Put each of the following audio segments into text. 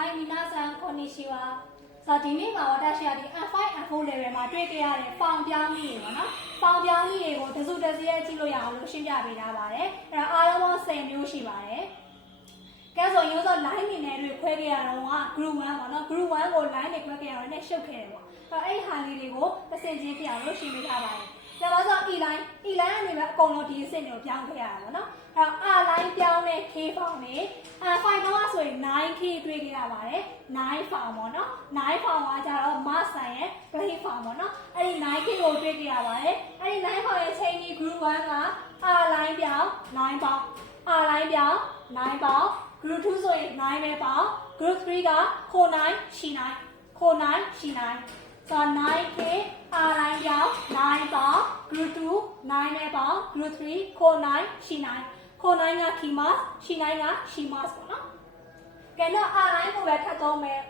Hi, minasan konnichiwa. ဆိုတော့ဒီနေ့မှာတော့တက်ရှိရဒီ N5 N4 level မှာတွေ့ကြရတဲ့ဖောင်ပြောင်းလေးတွေပေါ့နော်။ဖောင်ပြောင်းလေးတွေကိုတစုတစည်းရဲ့ကြည့်လို့ရအောင်လို့ရှင်းပြပေးထားပါတယ်။အဲ့ဒါအားလုံးပေါင်း10မျိုးရှိပါတယ်။ကဲဆိုရိုးစော line နေနဲ့တွေခွဲခဲ့ရတော့က group 1ပေါ့နော်။ group 1ကို line တွေခွဲခဲ့ရတော့နဲ့ရှုပ်ခဲ့တယ်ပေါ့။အဲ့ဟာလေးတွေကိုတစ်စင်ချင်းပြအောင်လို့ရှင်းပြထားပါတယ်။ဒါမှဆို E line ကနေပဲအကုန်လုံးဒီအဆင့်တွေကိုပြောင်းခဲ့ရတာပေါ့နော်။အဲ့တော့ R line ပြောင်းတဲ့ K ဖောင်တွေ N5 တော့ဆိုရင် 9K တွေ့ခဲ့ရပါတယ်9ဖောင်ပေါ့နော်9ဖောင်ကကြတော့ mass ဆိုင်ရဲ့ play ဖောင်ပေါ့နော်အဲ့ဒီ 9K ကိုတွေ့ခဲ့ရပါတယ်အဲ့ဒီ9ဖောင်ရဲ့ chain group 1က R line ပြောင်း9ပေါင်း R line ပြောင်း9ပေါင်း group 2ဆိုရင်9ပဲပေါင်း group 3ကခို9ရှိ9ခို9ရှိ9ဆိုတော့ 9K R line ပြောင်း9ပေါင်း group 2 9ပဲပေါင်း group 3ခို9ရှိ9ခို9က key mass ရှိ9က she mass ပေါ့နော်ကဲတော့ R line ကိုပဲထပ်သုံးမယ်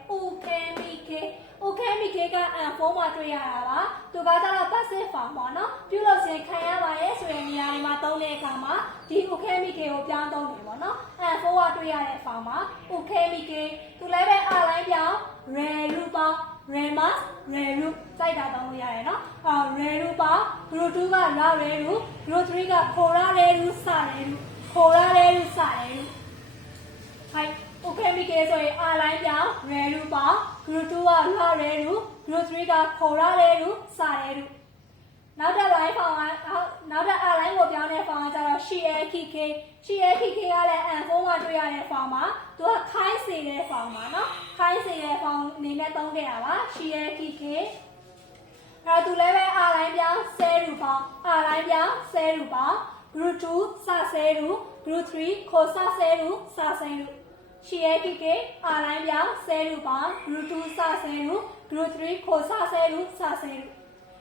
UKMK က N4 မှာတွေ့ရတာပါသူကကြတော့ passive form ပေါ့နော်ပြုလို့ရှင်ခံရပါရဲ့ဆိုရင်နေရာတွေမှာသုံးတဲ့အခါမှာဒီ UKMK ကိုပြောင်းသုံးတယ်ပေါ့နော် N4 ကတွေ့ရတဲ့ form မှာ UKMK သူလည်းပဲ R line ပြောင်း rare root ပေါင်း rare mass rare root စိုက်တာသုံးလို့ရတယ်နော်rare root ပေါင်း group 2က rare root group 3က khora rare root စ rare root khora rare root စ rare root ဟိုက်UKMK ဆိုရင် R line ပြောင်း rare root ပေါင်း group 2က rare root group 3က khora rare root စ rare root နောက်တဲ့ line ဖောင်ကနောက်တဲ့ R line ကိုပြောင်းတဲ့ဖောင်ကကျတော့ CLKK ကလည်း N4 မှာတွေ့ရတဲ့ဖောင်မှာသူကခိုင်းစေတဲ့ဖောင်ပါနော်ခိုင်းစေတဲ့ဖောင်အနေနဲ့သုံးခဲ့တာပါ CLKK အဲ့တော့သူလည်းပဲ R line ပြောင်း10 root ပေါင်း R line ပြောင်း10 root ပေါင်း group 2 စ10 root group 3 ခိုစ10 root စ10 root CLKK R line ပြောင်း10 root ပေါင်း group 2 စ10 root group 3 ခိုစ10 root စ10 root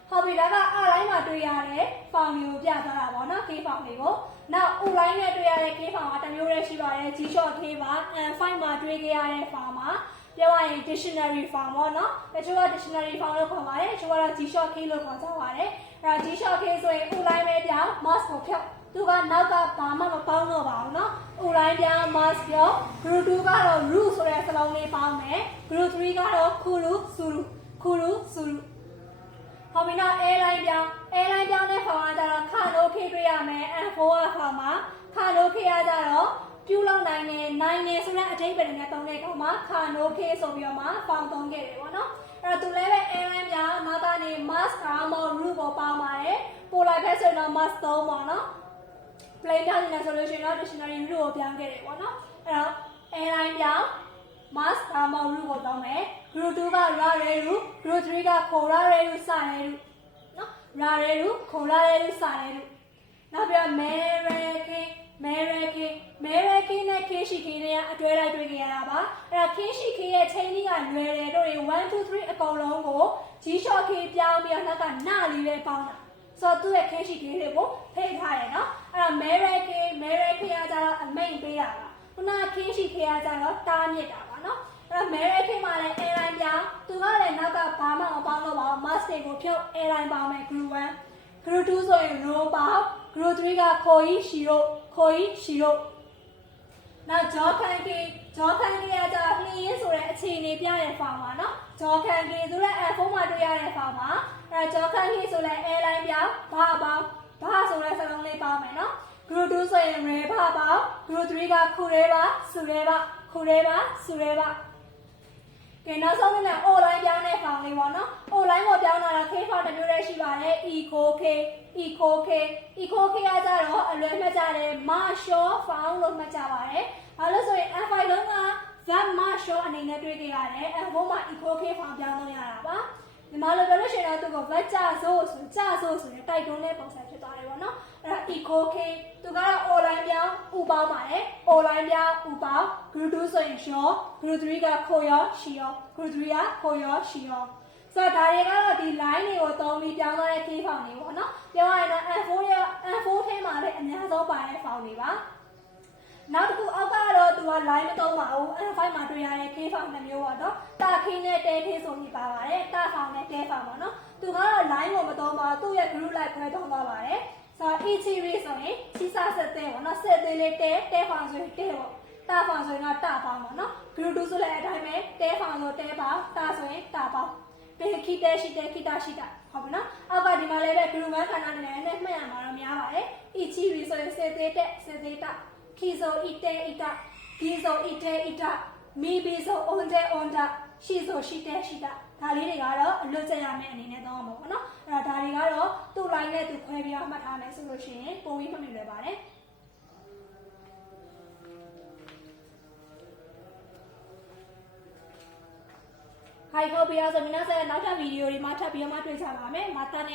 ဟုတ်ပြီဒါက R line မှာတွေ့ရတဲ့ဖောင်တွေကိုပြထားတာပေါ့နော် K ဖောင်တွေကိုနောက် U line နဲ့တွေ့ရတဲ့ K ဖောင်ကတစ်မျိုးတည်းရှိပါတယ် G short K ပါ N5 မှာတွေ့ခဲ့ရတဲ့ဖောင်မှာပြောရရင် dictionary ဖောင်ပေါ့နော်တချို့က dictionary ဖောင်လို့ခေါ်ပါတယ်တချို့ကတော့ G short K လို့ခေါ်ကြပါတယ်အဲ့တော့ G short K ဆိုရင် U line ပဲပြောင်း mask ကိုဖြုတ်သူကနောက်ကဘာမှမပေါင်းတော့ပါဘူးเนาะ U line ပြောင်း mask ပြော group 2ကတော့ root ဆိုတဲ့စလုံးလေးပေါင်းမယ် group 3ကတော့ khuru suru ဟုတ်ပြီနော် A line ပြောင်းတဲ့ဖောင်ကကြတော့ခနိုး K တွေ့ရမယ် N4 ကဖောင်မှာခနိုး K ကကြတော့ပြုလုပ်နိုင်တယ်နိုင်တယ်ဆိုတဲ့အဓိပ္ပာယ်နဲ့သုံးတဲ့အခါမှာခနိုး K ဆိုပြီးတော့မှဖောင်သုံးခဲ့တယ်ပေါ့နော်အဲ့တော့သူလည်းပဲ A line ပြောင်းနောက်ကနေ mask ကမှ root ကိုပေါင်းပါတယ်ပို့လိုက်ပဲဆိုတော့ mask 3ပေါ့နော် plain ထားနေဆိုလို့ရှိရင်တော့ dictionary root ကိုပြောင်းခဲ့တယ်ပေါ့နော်အဲ့တော့ A line ပြောင်း mask ကမှ root ကိုသုံးမယ် group 2က rare root group 3က khora rare root စ rare root နော် rare root khora rare root စ rare root နောက်ပြီးတော့ mere k နဲ့ k ရှိ k နဲ့အတွဲလိုက်တွေ့ကြရတာပါအဲ့ဒါ k ရှိ k ရဲ့ chain ကလွယ်တယ်တို့ရင်1 2 3အကုန်လုံးကို G short k ပြောင်းပြီးတော့နောက်ကနလေးလေးပေါင်းတာဆိုတော့သူ့ရဲ့ k ရှိ k လေးကိုဖိတ်ထားတယ်နော်အဲ့တော့ mere k ကကြတော့အမိန်ပေးတာပါခုနက k ရှိ k ကကြတော့တားမြစ်တာပါနော်အဲ့တော့ mere k မှာလည်း A line ပြောင်းသူကလည်းနောက်ကဘာမှမပေါင်းတော့ပါဘူး mask ကိုဖြုတ် A line ပေါင်းမယ် group 1 group 2ဆိုရင် row ပေါင်း group 3က ခိုကြီးရှီရိုနောက်ဂျောခန်ကေကကြတော့လှင်းရင်းဆိုတဲ့အခြေအနေပြတဲ့ဖောင်ပါနော်ဂျောခန်ကေဆိုတဲ့ N4 မှာတွေ့ရတဲ့ဖောင်ပါအဲ့တော့ဂျောခန်ကေဆိုလဲ A line ပြောင်းဘာပေါင်းဘာဆိုတဲ့စကားလေးပေါင်းမယ်နော် group 2ဆိုရင် re ဘာပေါင်း group 3ကခုရဲပါစုရဲပါကဲနောက်ဆုံးနဲ့ O line ပြောင်းတဲ့ဖောင်လေးပေါ့နော် O line ကိုပြောင်းတာတော့ K ဖောင်တစ်မျိုးတည်းရှိပါတယ် eco k ကကြတော့အလွယ်မှတ်ကြတယ် ma short ဖောင်လို့မှတ်ကြပါတယ်ဘာလို့ဆိုရင် N5 လုံးက verb ma short အနေနဲ့တွေ့ခဲ့ရတယ် N4 မှာ eco k ဖောင်ပြောင်းလို့ရတာပါဒီမှာလို့ပြောလို့ရှိရင်တော့သူက verb ကြဆိုဆိုရင်တိုက်တွန်းတဲ့ပုံစံဖြစ်သွားတယ်ပေါ့နော်အဲ့ဒါ eco k သူကတော့ O line ပြောင်းဥပေါင်းပါတယ် O line ပြောင်းဥပေါင်း group 2ဆိုရင် short group 3ကခိုရောရှီရော group 3ကခိုရောရှီရောဆိုတော့ဒါတွေကတော့ဒီ line တွေကိုသုံးပြီးပြောင်းသွားတဲ့ K ဖောင်တွေပေါ့နော်ပြောရရင်တော့ N4 ထဲမှာလည်းအများဆုံးပါတဲ့ဖောင်တွေပါနောက်တစ်ခုအောက်ကတော့သူက line မသုံးပါဘူး N5 မှာတွေ့ရတဲ့ K ဖောင်2မျိုးပေါ့နော်တာ K နဲ့တဲ K ဆိုပြီးပါပါတယ်တာဖောင်နဲ့တဲဖောင်ပေါ့နော်သူကတော့ line ကိုမသုံးပါဘူးသူ့ရဲ့ group လိုက်ခွဲသုံးသွားပါတယ်ဆိုတော့ each series ဆိုရင်စီစာဆက်တဲ့ပေါ့နော်ဆက်သေးလေးတဲဖောင်ဆိုရင်တဲပေါ့ တာဖောင်ဆိုရင်တော့တာပေါင်းပေါ့နော်ဂရုတူဆိုလည်းအတိုင်းပဲတဲဖောင်ဆိုတဲပေါင်းတာဆိုရင်တာပေါင်းဘေခိတဲရှိတဲခိတာရှိတာဟုတ်ပြီနော်အောက်ကဒီမှာလည်းပဲဂရုမန်းခန္ဓာနဲ့နဲ့မှတ်ရမှာတော့များပါတယ်အီချီရီဆိုရင်စေသေးတက်စေသေးတာခီဆိုအီတဲအီတာဂီဆိုအီတဲအီတာမီဘီဆိုအွန်တဲအွန်တာရှိဆိုရှိတဲရှိတာဒါလေးတွေကတော့အလွတ်ကျရမယ့်အနေနဲ့သုံးအောင်ပေါ့နော်အဲ့တော့ဒါတွေကတော့သူ့ line နဲ့သူခွဲပြီးတော့မှတ်ထားမယ်ဆိုလို့ရှိရင်ပုံပြီးမှတ်မိလွယ်ပါတယ်はい、こうビアーズ皆さん、နောက်ထပ်ဗီဒီယိုတွေမှာထပ်ပြီးတော့မှတွေ့ကြပါမယ်။またね